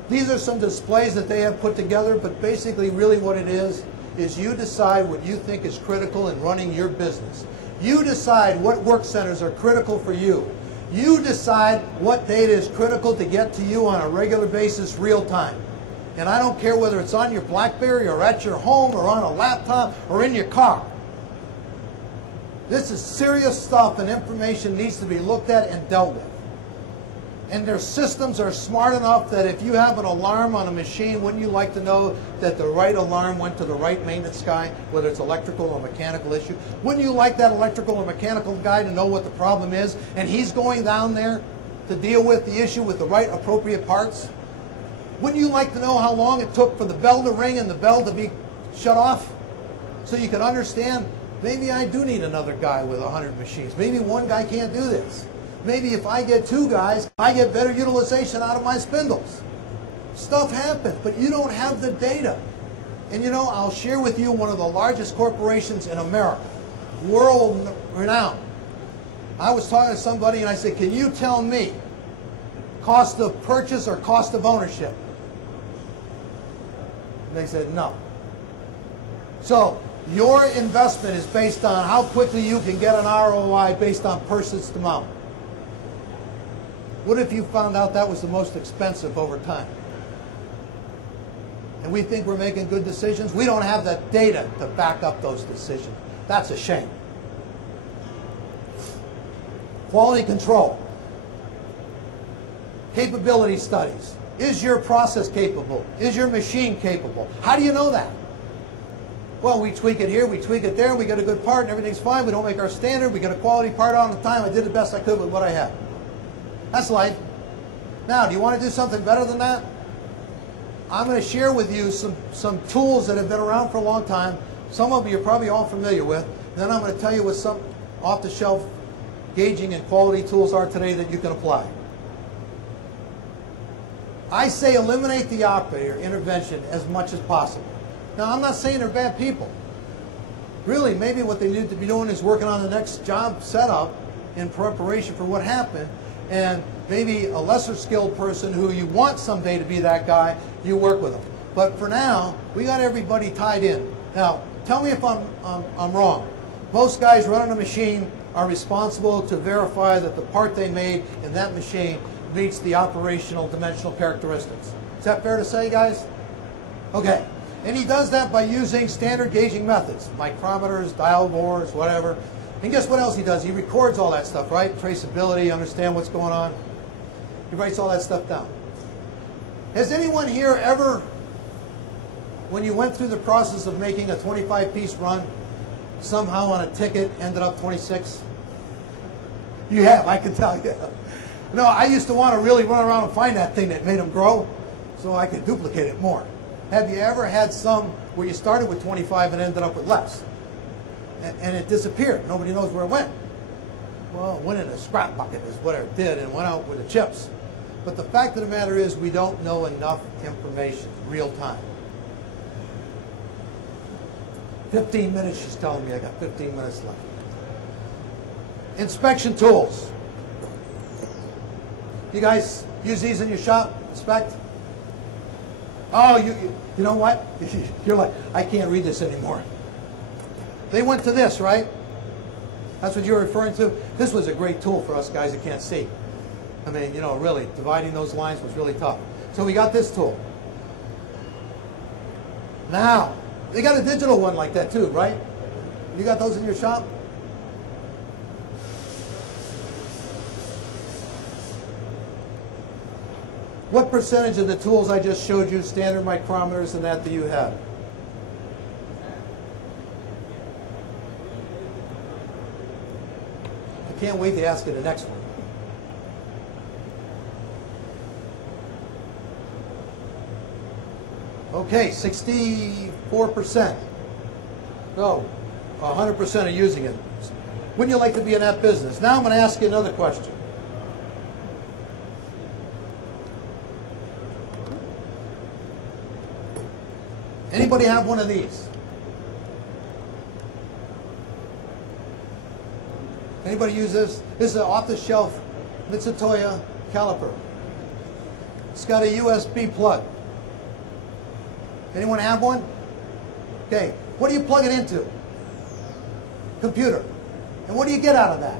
These are some displays that they have put together, but basically really what it is you decide what you think is critical in running your business. You decide what work centers are critical for you. You decide what data is critical to get to you on a regular basis, real time. And I don't care whether it's on your BlackBerry or at your home or on a laptop or in your car. This is serious stuff, and information needs to be looked at and dealt with. And their systems are smart enough that if you have an alarm on a machine, wouldn't you like to know that the right alarm went to the right maintenance guy, whether it's electrical or mechanical issue? Wouldn't you like that electrical or mechanical guy to know what the problem is, and he's going down there to deal with the issue with the right appropriate parts? Wouldn't you like to know how long it took for the bell to ring and the bell to be shut off? So you can understand, maybe I do need another guy with 100 machines. Maybe one guy can't do this. Maybe if I get 2 guys, I get better utilization out of my spindles. Stuff happens, but you don't have the data. And you know, I'll share with you one of the largest corporations in America, world renowned. I was talking to somebody and I said, can you tell me cost of purchase or cost of ownership? And they said, no. So your investment is based on how quickly you can get an ROI based on purchase amount. What if you found out that was the most expensive over time? And we think we're making good decisions. We don't have the data to back up those decisions. That's a shame. Quality control. Capability studies. Is your process capable? Is your machine capable? How do you know that? Well, we tweak it here, we tweak it there, we get a good part and everything's fine. We don't make our standard, we get a quality part on the time. I did the best I could with what I had. That's life. Now, do you want to do something better than that? I'm going to share with you some tools that have been around for a long time. Some of you you're probably all familiar with. Then I'm going to tell you what some off-the-shelf gauging and quality tools are today that you can apply. I say eliminate the operator intervention as much as possible. Now, I'm not saying they're bad people. Really, maybe what they need to be doing is working on the next job setup in preparation for what happened. And maybe a lesser skilled person who you want someday to be that guy, you work with them. But for now, we got everybody tied in. Now, tell me if I'm wrong. Most guys running a machine are responsible to verify that the part they made in that machine meets the operational dimensional characteristics. Is that fair to say, guys? Okay. And he does that by using standard gauging methods, micrometers, dial bores, whatever. And guess what else he does? He records all that stuff, right? Traceability, understand what's going on. He writes all that stuff down. Has anyone here ever, when you went through the process of making a 25-piece run, somehow on a ticket ended up 26? You have, I can tell you. No, I used to want to really run around and find that thing that made them grow so I could duplicate it more. Have you ever had some where you started with 25 and ended up with less? And it disappeared. Nobody knows where it went. Well, it went in a scrap bucket is what it did and went out with the chips. But the fact of the matter is we don't know enough information real time. 15 minutes, she's telling me. I got 15 minutes left. Inspection tools. You guys use these in your shop? Inspect? Oh, you know what? You're like, I can't read this anymore. They went to this, right? That's what you're referring to? This was a great tool for us guys that can't see. I mean, you know, really, dividing those lines was really tough. So we got this tool. Now, they got a digital one like that too, right? You got those in your shop? What percentage of the tools I just showed you, standard micrometers and that, do you have? I can't wait to ask you the next one. Okay, 64%. No, 100% are using it. Wouldn't you like to be in that business? Now I'm going to ask you another question. Anybody have one of these? Anybody use this? This is an off-the-shelf Mitsutaya caliper. It's got a USB plug. Anyone have one? Okay. What do you plug it into? Computer. And what do you get out of that?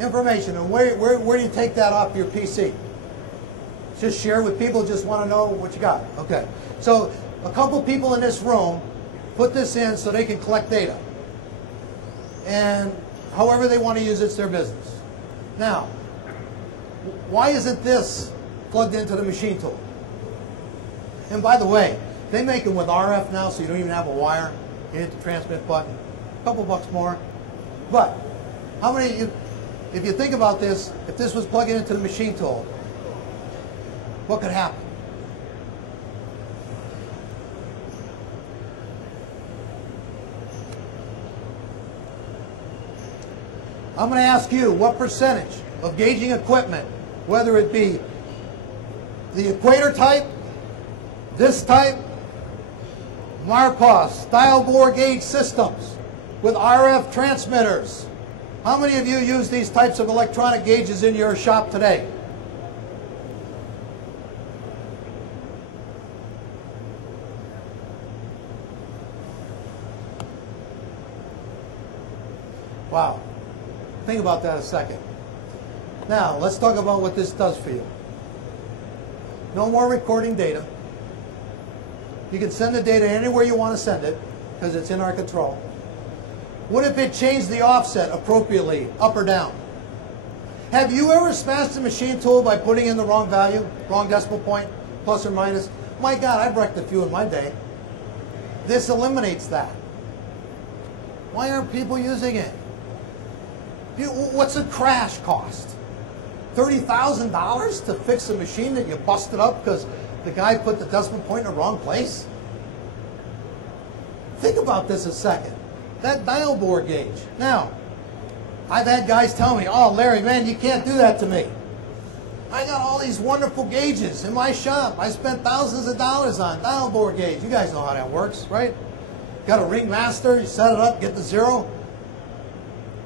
Information. And where do you take that off your PC? Just share with people, just want to know what you got. Okay. So a couple people in this room put this in so they can collect data. And however they want to use it, it's their business. Now, why isn't this plugged into the machine tool? And by the way, they make them with RF now, so you don't even have a wire. You hit the transmit button. A couple bucks more. But how many of you, if you think about this, if this was plugged into the machine tool, what could happen? I'm going to ask you, what percentage of gauging equipment, whether it be the equator type, this type, Marcos, dial bore gauge systems with RF transmitters. How many of you use these types of electronic gauges in your shop today? Wow. Think about that a second. Now, let's talk about what this does for you. No more recording data. You can send the data anywhere you want to send it because it's in our control. What if it changed the offset appropriately, up or down? Have you ever smashed a machine tool by putting in the wrong value, wrong decimal point, plus or minus? My God, I've wrecked a few in my day. This eliminates that. Why aren't people using it? What's a crash cost? $30,000 to fix a machine that you busted up because the guy put the decimal point in the wrong place? Think about this a second. That dial bore gauge. Now, I've had guys tell me, oh, Larry, man, you can't do that to me. I got all these wonderful gauges in my shop. I spent thousands of dollars on dial bore gauge. You guys know how that works, right? Got a ring master, you set it up, get the zero.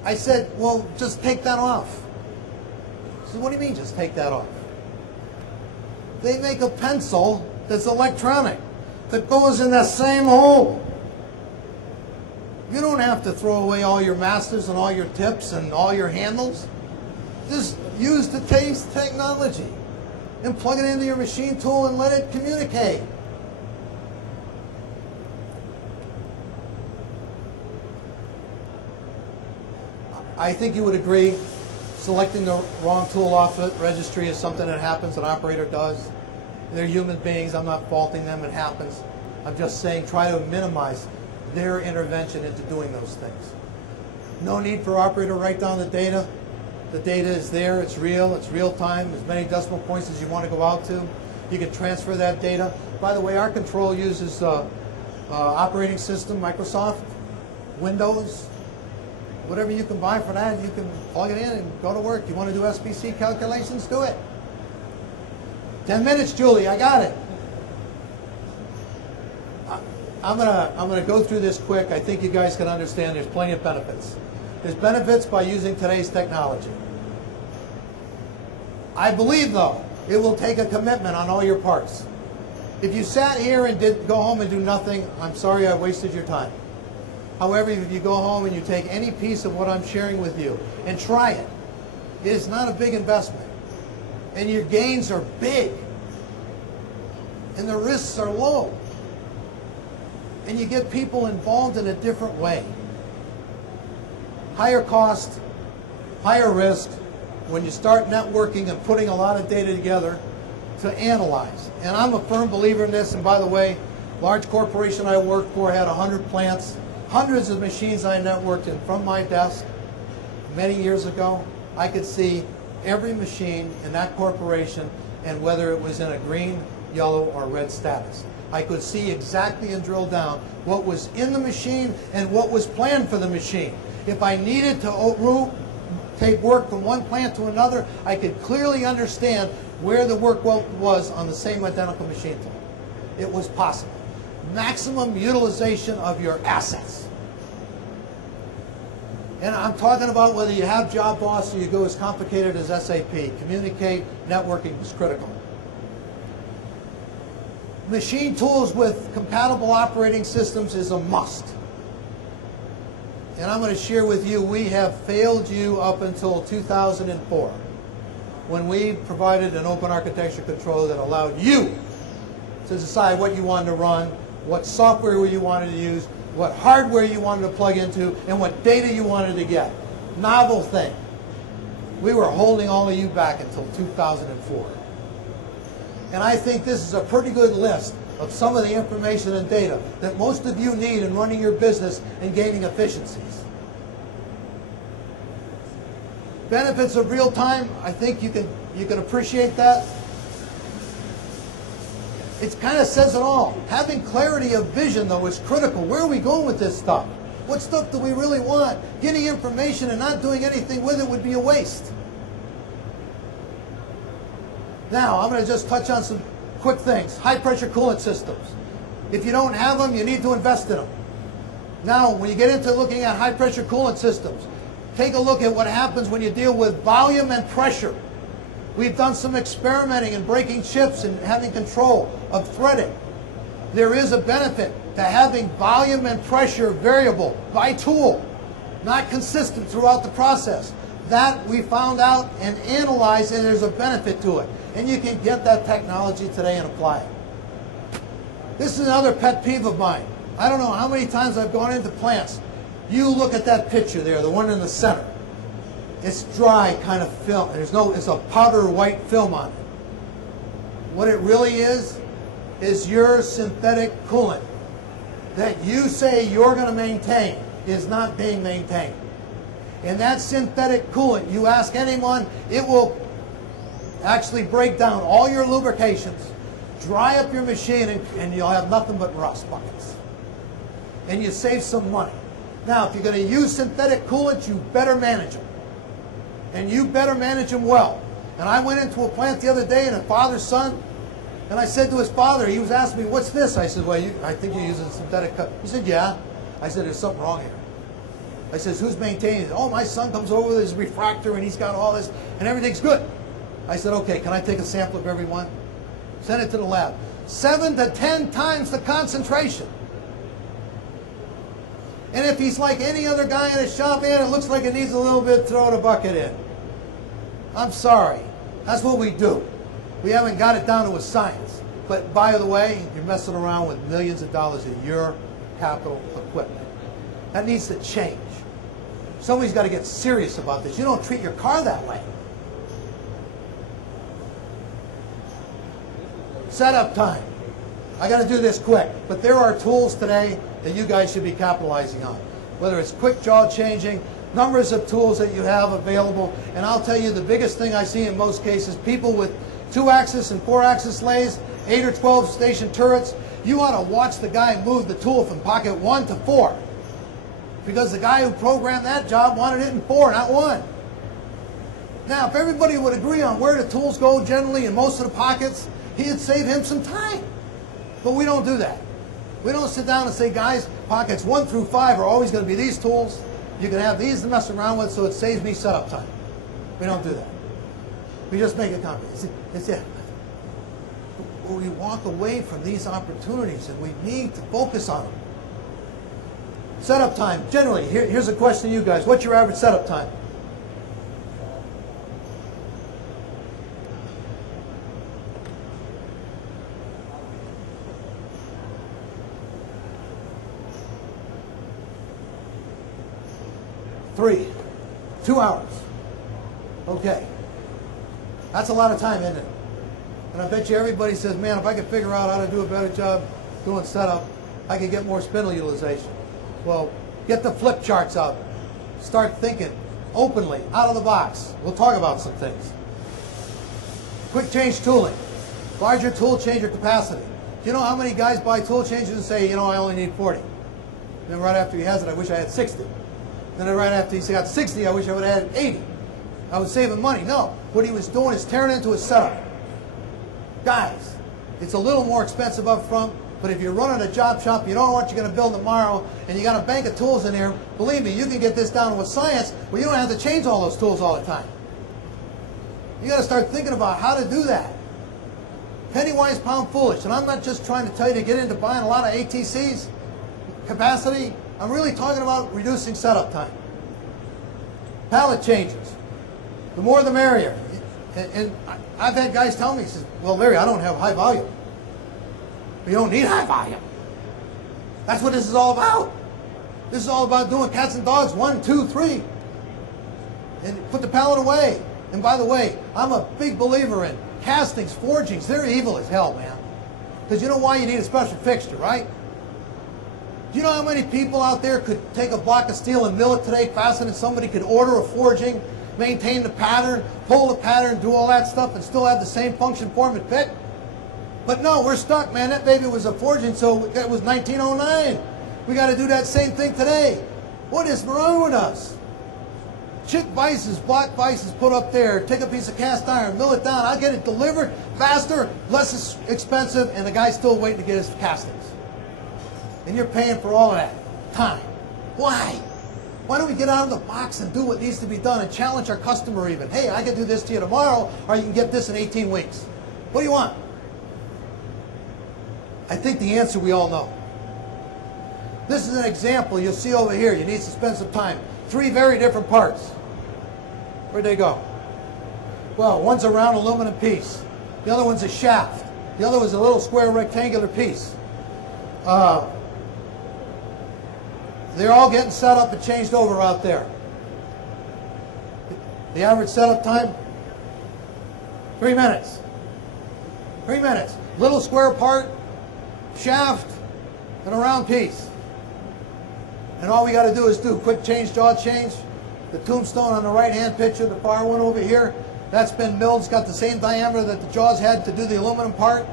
I said, well, just take that off. He said, what do you mean just take that off? They make a pencil that's electronic that goes in that same hole. You don't have to throw away all your masters and all your tips and all your handles. Just use the TASE technology and plug it into your machine tool and let it communicate. I think you would agree selecting the wrong tool off the registry is something that happens, an operator does. They're human beings, I'm not faulting them, it happens. I'm just saying try to minimize their intervention into doing those things. No need for operator to write down the data. The data is there, it's real time, as many decimal points as you want to go out to. You can transfer that data. By the way, our control uses operating system, Microsoft, Windows, whatever you can buy for that, you can plug it in and go to work. You want to do SPC calculations, do it. 10 minutes, Julie, I got it. I'm gonna go through this quick. I think you guys can understand there's plenty of benefits. There's benefits by using today's technology. I believe, though, it will take a commitment on all your parts. If you sat here and go home and do nothing, I'm sorry I wasted your time. However, if you go home and you take any piece of what I'm sharing with you and try it, it is not a big investment. And your gains are big. And the risks are low. And you get people involved in a different way. Higher cost, higher risk when you start networking and putting a lot of data together to analyze. And I'm a firm believer in this. And by the way, large corporation I worked for had 100 plants, hundreds of machines I networked in from my desk many years ago. I could see every machine in that corporation and whether it was in a green, yellow, or red status. I could see exactly and drill down what was in the machine and what was planned for the machine. If I needed to take work from one plant to another, I could clearly understand where the work was on the same identical machine tool. It was possible. Maximum utilization of your assets. And I'm talking about whether you have Job Boss or you go as complicated as SAP. Communicate, networking is critical. Machine tools with compatible operating systems is a must. And I'm going to share with you, we have failed you up until 2004 when we provided an open architecture controller that allowed you to decide what you wanted to run, what software you wanted to use, what hardware you wanted to plug into, and what data you wanted to get. Novel thing. We were holding all of you back until 2004. And I think this is a pretty good list of some of the information and data that most of you need in running your business and gaining efficiencies. Benefits of real time, I think you can appreciate that. It kind of says it all. Having clarity of vision, though, is critical. Where are we going with this stuff? What stuff do we really want? Getting information and not doing anything with it would be a waste. Now, I'm going to just touch on some quick things. High-pressure coolant systems. If you don't have them, you need to invest in them. Now, when you get into looking at high-pressure coolant systems, take a look at what happens when you deal with volume and pressure. We've done some experimenting and breaking chips and having control of threading. There is a benefit to having volume and pressure variable by tool, not consistent throughout the process. That we found out and analyzed, and there's a benefit to it. And you can get that technology today and apply it. This is another pet peeve of mine. I don't know how many times I've gone into plants. You look at that picture there, the one in the center. It's dry kind of film. It's a powder white film on it. What it really is your synthetic coolant that you say you're going to maintain is not being maintained. And that synthetic coolant, you ask anyone, it will actually break down all your lubrications, dry up your machine, and you'll have nothing but rust buckets. And you save some money. Now, if you're going to use synthetic coolant, you better manage them. And you better manage them well. And I went into a plant the other day, and a father, son, and I said to his father, he was asking me, what's this? I said, well, I think you're using synthetic coolant. He said, yeah. I said, there's something wrong here. I says, who's maintaining it? Oh, my son comes over with his refractor and he's got all this and everything's good. I said, okay, can I take a sample of every one? Send it to the lab. 7 to 10 times the concentration. And if he's like any other guy in a shop, man, it looks like it needs a little bit, throw the bucket in. I'm sorry. That's what we do. We haven't got it down to a science. But by the way, you're messing around with millions of dollars in your capital equipment. That needs to change. Somebody's got to get serious about this. You don't treat your car that way. Setup time. I got to do this quick, but there are tools today that you guys should be capitalizing on. Whether it's quick jaw changing, numbers of tools that you have available, and I'll tell you the biggest thing I see in most cases, people with 2-axis and 4-axis lathes, 8 or 12 station turrets, you ought to watch the guy move the tool from pocket 1 to 4. Because the guy who programmed that job wanted it in 4, not 1. Now, if everybody would agree on where the tools go generally in most of the pockets, he'd save him some time. But we don't do that. We don't sit down and say, guys, pockets 1 through 5 are always going to be these tools. You can have these to mess around with, so it saves me setup time. We don't do that. We just make it complicated. It's it. We walk away from these opportunities, and we need to focus on them. Setup time. Generally, here's a question to you guys. What's your average setup time? Three. 2 hours. Okay. That's a lot of time, isn't it? And I bet you everybody says, man, if I could figure out how to do a better job doing setup, I could get more spindle utilization. Well, get the flip charts out. Start thinking openly, out of the box. We'll talk about some things. Quick change tooling. Larger tool changer capacity. Do you know how many guys buy tool changers and say, you know, I only need 40? And then right after he has it, I wish I had 60. Then right after he got 60, I wish I would have had 80. I was saving money. No, what he was doing is tearing into his setup. Guys, it's a little more expensive up front, but if you're running a job shop, you don't know what you're going to build tomorrow, and you got a bank of tools in there, believe me, you can get this down with science where you don't have to change all those tools all the time. You got to start thinking about how to do that. Penny wise, pound foolish. And I'm not just trying to tell you to get into buying a lot of ATCs, capacity. I'm really talking about reducing setup time. Pallet changes. The more the merrier. And I've had guys tell me, he says, well, Larry, I don't have high volume. You don't need high volume. That's what this is all about. This is all about doing cats and dogs, 1, 2, 3. And put the pallet away. And by the way, I'm a big believer in castings, forgings. They're evil as hell, man. Because you know why you need a special fixture, right? Do you know how many people out there could take a block of steel and mill it today, fasten it, somebody could order a forging, maintain the pattern, pull the pattern, do all that stuff, and still have the same function, form, and fit? But no, we're stuck, man. That baby was a forging, so it was 1909. We got to do that same thing today. What is wrong with us? Chip vices, block vices put up there, take a piece of cast iron, mill it down, I'll get it delivered faster, less expensive, and the guy's still waiting to get his castings. And you're paying for all of that time. Why? Why don't we get out of the box and do what needs to be done and challenge our customer even? Hey, I can do this to you tomorrow, or you can get this in 18 weeks. What do you want? I think the answer we all know. This is an example you'll see over here. You need to spend some time. 3 very different parts. Where'd they go? Well, one's a round aluminum piece. The other one's a shaft. The other was a little square rectangular piece. They're all getting set up and changed over out there. The average setup time? 3 minutes. 3 minutes. Little square part, shaft, and a round piece. And all we got to do is do quick change, jaw change. The tombstone on the right-hand picture, the far one over here, that's been milled. It's got the same diameter that the jaws had to do the aluminum part.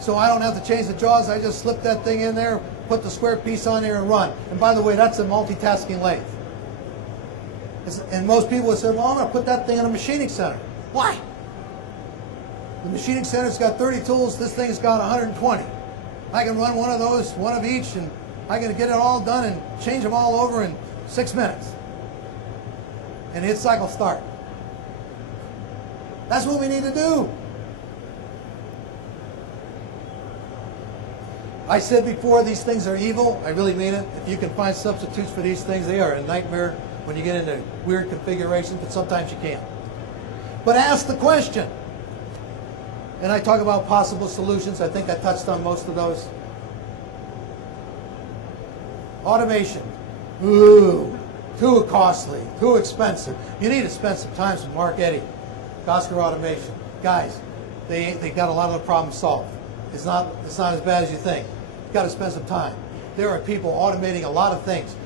So I don't have to change the jaws. I just slip that thing in there, put the square piece on there, and run. And by the way, that's a multitasking lathe. And most people have said, well, I'm going to put that thing in a machining center. Why? The machining center's got 30 tools. This thing's got 120. I can run one of those, one of each, and I can get it all done and change them all over and 6 minutes. And hit cycle start. That's what we need to do. I said before, these things are evil. I really mean it. If you can find substitutes for these things, they are a nightmare when you get into weird configurations, but sometimes you can't. But ask the question. And I talk about possible solutions. I think I touched on most of those. Automation. Ooh, too costly, too expensive. You need to spend some time with Mark Eddy, Gosker Automation. Guys, they got a lot of the problems solved. It's not as bad as you think. You've got to spend some time. There are people automating a lot of things.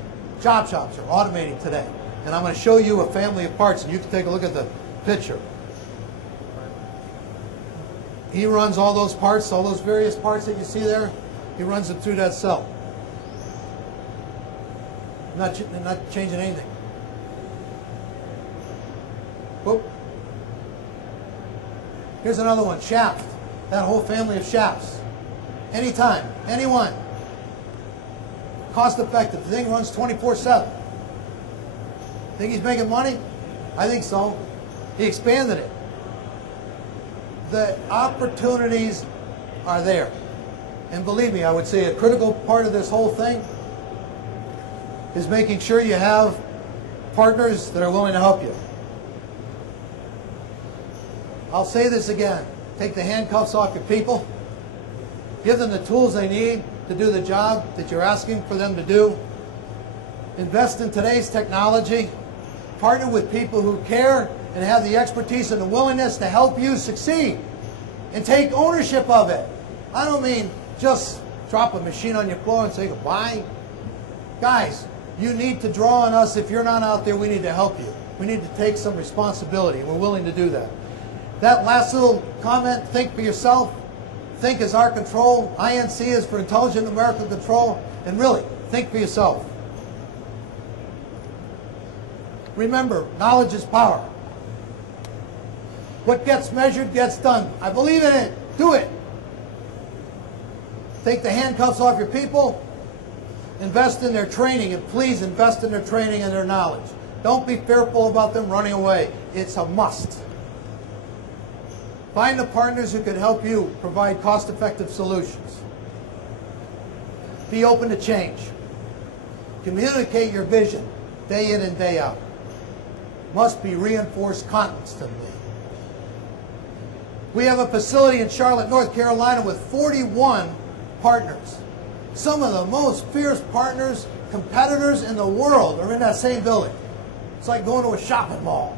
Job shops are automating today. And I'm going to show you a family of parts, and you can take a look at the picture. He runs all those parts, all those various parts that you see there, he runs them through that cell. Not changing anything. Whoop. Here's another one, shaft. That whole family of shafts. Anytime, anyone. Cost effective. The thing runs 24/7. Think he's making money? I think so. He expanded it. The opportunities are there. And believe me, I would say a critical part of this whole thing is making sure you have partners that are willing to help you. I'll say this again. Take the handcuffs off your people. Give them the tools they need to do the job that you're asking for them to do. Invest in today's technology. Partner with people who care and have the expertise and the willingness to help you succeed. And take ownership of it. I don't mean just drop a machine on your floor and say goodbye. Guys, you need to draw on us. If you're not out there, we need to help you. We need to take some responsibility, and we're willing to do that. That last little comment, think for yourself. Think is our control. INC is for intelligent numerical control. And really, think for yourself. Remember, knowledge is power. What gets measured gets done. I believe in it. Do it. Take the handcuffs off your people. Invest in their training, and please invest in their training and their knowledge. Don't be fearful about them running away. It's a must. Find the partners who can help you provide cost-effective solutions. Be open to change. Communicate your vision day in and day out. Must be reinforced constantly. We have a facility in Charlotte, North Carolina with 41 partners. Some of the most fierce partners, competitors in the world are in that same building. It's like going to a shopping mall.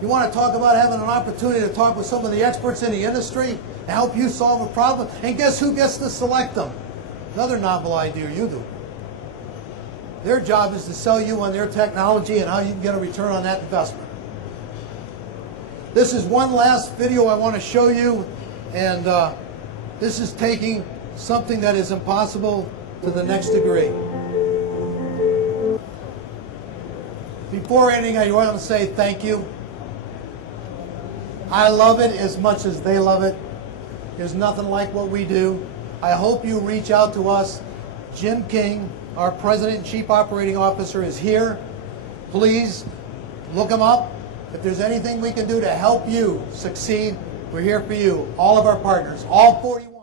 You want to talk about having an opportunity to talk with some of the experts in the industry and help you solve a problem? And guess who gets to select them? Another novel idea, you do. Their job is to sell you on their technology and how you can get a return on that investment. This is one last video I want to show you, and this is taking something that is impossible to the next degree. Before ending, I want to say thank you. I love it as much as they love it. There's nothing like what we do. I hope you reach out to us. Jim King, our President and Chief Operating Officer, is here. Please look him up. If there's anything we can do to help you succeed, we're here for you. All of our partners, all 41.